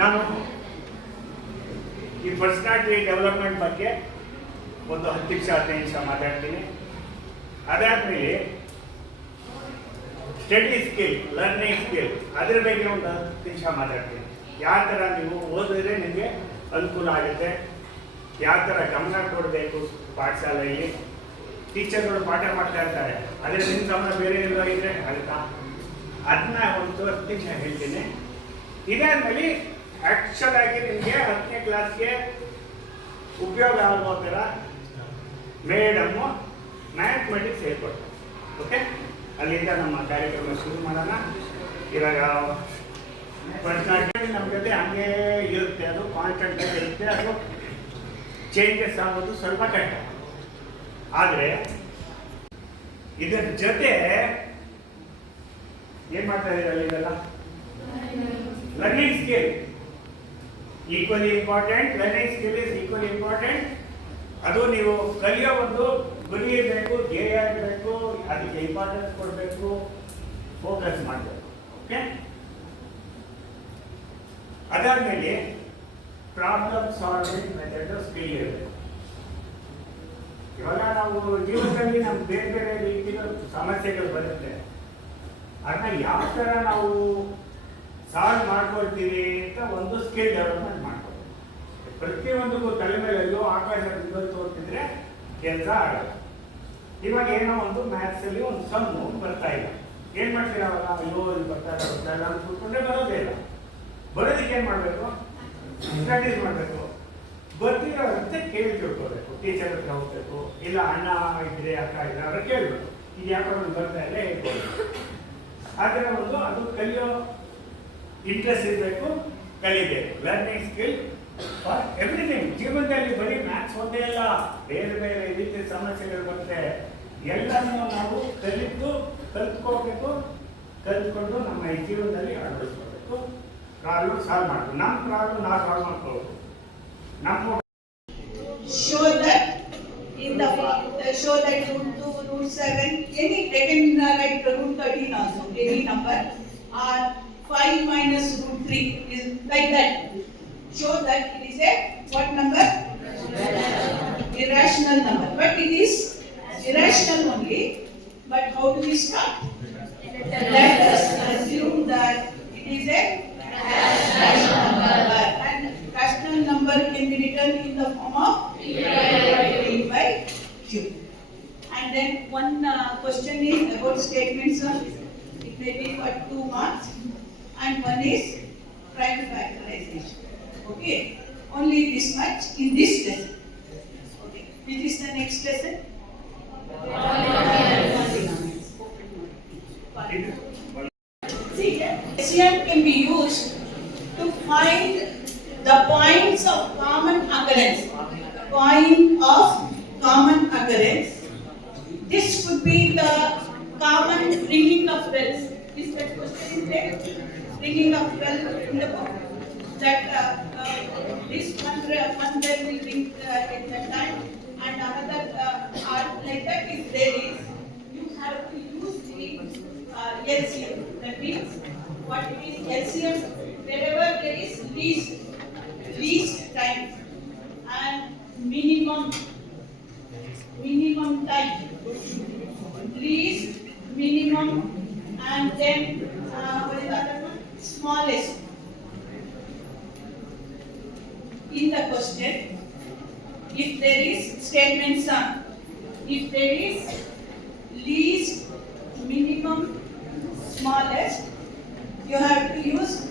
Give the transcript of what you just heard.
ನಾನು ಈ personality development ಬಗ್ಗೆ ಒಂದು 10 ನಿಮಿಷ 15 ನಿಮಿಷ ಮಾತಾಡ್ತೀನಿ. ಅದಾದ್ಮೇಲೆ ಸ್ಟಡಿ ಸ್ಕಿಲ್, ಲರ್ನಿಂಗ್ ಸ್ಕಿಲ್, ಅದ್ರ ಬಗ್ಗೆ ಒಂದು 10 ನಿಮಿಷ ಮಾತಾಡ್ತೀನಿ. ಯಾವ ಥರ ನೀವು ಓದಿದ್ರೆ ನಿಮಗೆ ಅನುಕೂಲ ಆಗುತ್ತೆ, ಯಾವ ಥರ ಗಮನ ಕೊಡಬೇಕು ಪಾಠಶಾಲೆಯಲ್ಲಿ. ಟೀಚರ್ಗಳು ಪಾಠ ಮಾಡ್ತಾ ಇರ್ತಾರೆ, ಆದರೆ ನಿಮ್ಮ ಗಮನ ಬೇರೆ ಎಲ್ಲೋ ಇದ್ರೆ ಆಗುತ್ತಾ? ಅದನ್ನ ಒಂದು 10 ನಿಮಿಷ ಹೇಳ್ತೀನಿ. ಇದಾದ್ಮೇಲೆ ಆ್ಯಕ್ಚುಲ್ ಆಗಿ ನಿಮಗೆ 10ನೇ ಕ್ಲಾಸ್ಗೆ ಉಪಯೋಗ ಆಗೋ ಥರ ಮೇಡಮ್ಮು ಮ್ಯಾಥಮೆಟಿಕ್ಸ್ ಹೇಳ್ಕೊಡ್ತಾರೆ. ಓಕೆ, ಅಲ್ಲಿಂದ ನಮ್ಮ ಕಾರ್ಯಕ್ರಮ ಶುರು ಮಾಡೋಣ. ಇವಾಗ ಪರ್ಸನಾಲಿಟಿ ನಮ್ಮ ಜೊತೆ ಹಂಗೆ ಇರುತ್ತೆ, ಅದು ಕಾನ್ಸ್ಟೆಂಟ್ ಆಗಿ ಇರುತ್ತೆ, ಅದು ಚೇಂಜಸ್ ಆಗೋದು ಸ್ವಲ್ಪ ಕಷ್ಟ. ಆದರೆ ಇದರ ಜೊತೆ ಏನು ಮಾಡ್ತಾ ಇದ್ದೀರಲ್ಲ ಇದೆಲ್ಲ learning skill equally important. Learning skill is equally important. ಅದು ನೀವು ಕಲಿಯೋ ಒಂದು ಗುರಿ ಇರಬೇಕು, ಧ್ಯೇಯ ಇರಬೇಕು, ಅದಕ್ಕೆ ಇಂಪಾರ್ಟೆನ್ಸ್ ಕೊಡಬೇಕು, ಫೋಕಸ್ ಮಾಡಬೇಕು. ಓಕೆ, ಅದಾದ್ಮೇಲೆ ಪ್ರಾಬ್ಲಮ್ ಸಾಲ್ವಿಂಗ್ ಮೆಥಡ್ ಸ್ಕಿಲ್ ಇರಬೇಕು. ಇವಾಗ ನಾವು ಜೀವನದಲ್ಲಿ ನಮ್ಗೆ ಬೇರೆ ಬೇರೆ ರೀತಿಯ ಸಮಸ್ಯೆಗಳು ಬರುತ್ತೆ, ಅದನ್ನ ಯಾವ ಥರ ನಾವು ಸಾಲ್ವ್ ಮಾಡ್ಕೊಳ್ತೀವಿ ಅಂತ ಒಂದು ಸ್ಕಿಲ್ ಡೆವಲಪ್ಮೆಂಟ್ ಮಾಡ್ಕೊಳ್ತೀವಿ. ಪ್ರತಿಯೊಂದಕ್ಕೂ ತಲೆ ಮೇಲೆ ಎಲ್ಲೋ ಆಕಾಶದಿಂದ ತೋರ್ತಿದ್ರೆ ಕೆಲಸ ಆಗಲ್ಲ. ಇವಾಗ ಏನೋ ಒಂದು ಮ್ಯಾಥ್ಸಲ್ಲಿ ಒಂದು ಸಮ್ಮು ಬರ್ತಾ ಇಲ್ಲ, ಏನು ಮಾಡ್ತೀರಾ ಅವಾಗ? ಅಯ್ಯೋ ಇಲ್ಲಿ ಬರ್ತಾ ಇಲ್ಲ ಅಂತ ಕೂತ್ಕೊಂಡ್ರೆ ಬರೋದೇ ಇಲ್ಲ. ಬರೋದಕ್ಕೆ ಏನು ಮಾಡಬೇಕು? ಪ್ರಾಕ್ಟೀಸ್ ಮಾಡಬೇಕು. ಬರ್ತಿರೋದಂತೆ ಕೇಳಿ ತಿಳ್ಕೋಬೇಕು. ಟೀಚರ್ ಹತ್ರ ಹೋಗ್ಬೇಕು, ಇಲ್ಲ ಅಣ್ಣ ಇದ್ರೆ ಅಕ್ಕ ಇದ್ರೆ ಅವ್ರ ಕೇಳಬೇಕು, ಇದು ಯಾಕಂದ್ರೆ ಬರ್ತಾ ಇಲ್ಲ ಹೇಳ್ಕೊಳ್ಬೇಕು. ಆದರೆ ಒಂದು ಅದು ಕಲಿಯೋ ಇಂಟ್ರೆಸ್ಟ್ ಇರಬೇಕು, ಕಲಿಬೇಕು. Learning skill for everything. ಜೀವನದಲ್ಲಿ ಬರೀ ಮ್ಯಾಥ್ಸ್ ಒಂದೇ ಅಲ್ಲ, ಬೇರೆ ಬೇರೆ ರೀತಿಯ ಸಮಸ್ಯೆಗಳು ಬರುತ್ತೆ. ಎಲ್ಲನೂ ನಾವು ಕಲ್ತ್ಕೋಬೇಕು, ಕಲ್ತ್ಕೊಂಡು ನಮ್ಮ ಈ ಜೀವನದಲ್ಲಿ ಅಳವಡಿಸ್ಕೋಬೇಕು. ಪ್ರಾಬ್ಲಮ್ ಸಾಲ್ವ್ ಮಾಡಬೇಕು. ನಮ್ಮ ಪ್ರಾಬ್ಲಮ್ ನಾವು ಸಾಲ್ವ್ ಮಾಡ್ಕೋಬೇಕು. ನಮ್ಮ show that in the show that root 2, root 7, any they can write root 13 also, any number, or 5 minus root 3 is like that. Show that it is a what number? Irrational number. But it is irrational only. But how do we start? Let us assume that it is a rational number. And rational number can be written in the form of d by q. And then one question is about statements. It may be for 2 marks, and one is prime factorization. Okay, only this much in this lesson. Okay, which is the next lesson? See, LCM can be used to find the points of common occurrence. Point of common occurrence. This could be the common ringing of bells. Is that question is there? Ringing of bell in the book. That this one bell will ring at that time, and another like that. If there is, you have to use the LCM. That means what is LCM? Wherever there is least time. and then what is the other one? Smallest. In the question, if there is statement sum, if there is least, minimum, smallest, you have to use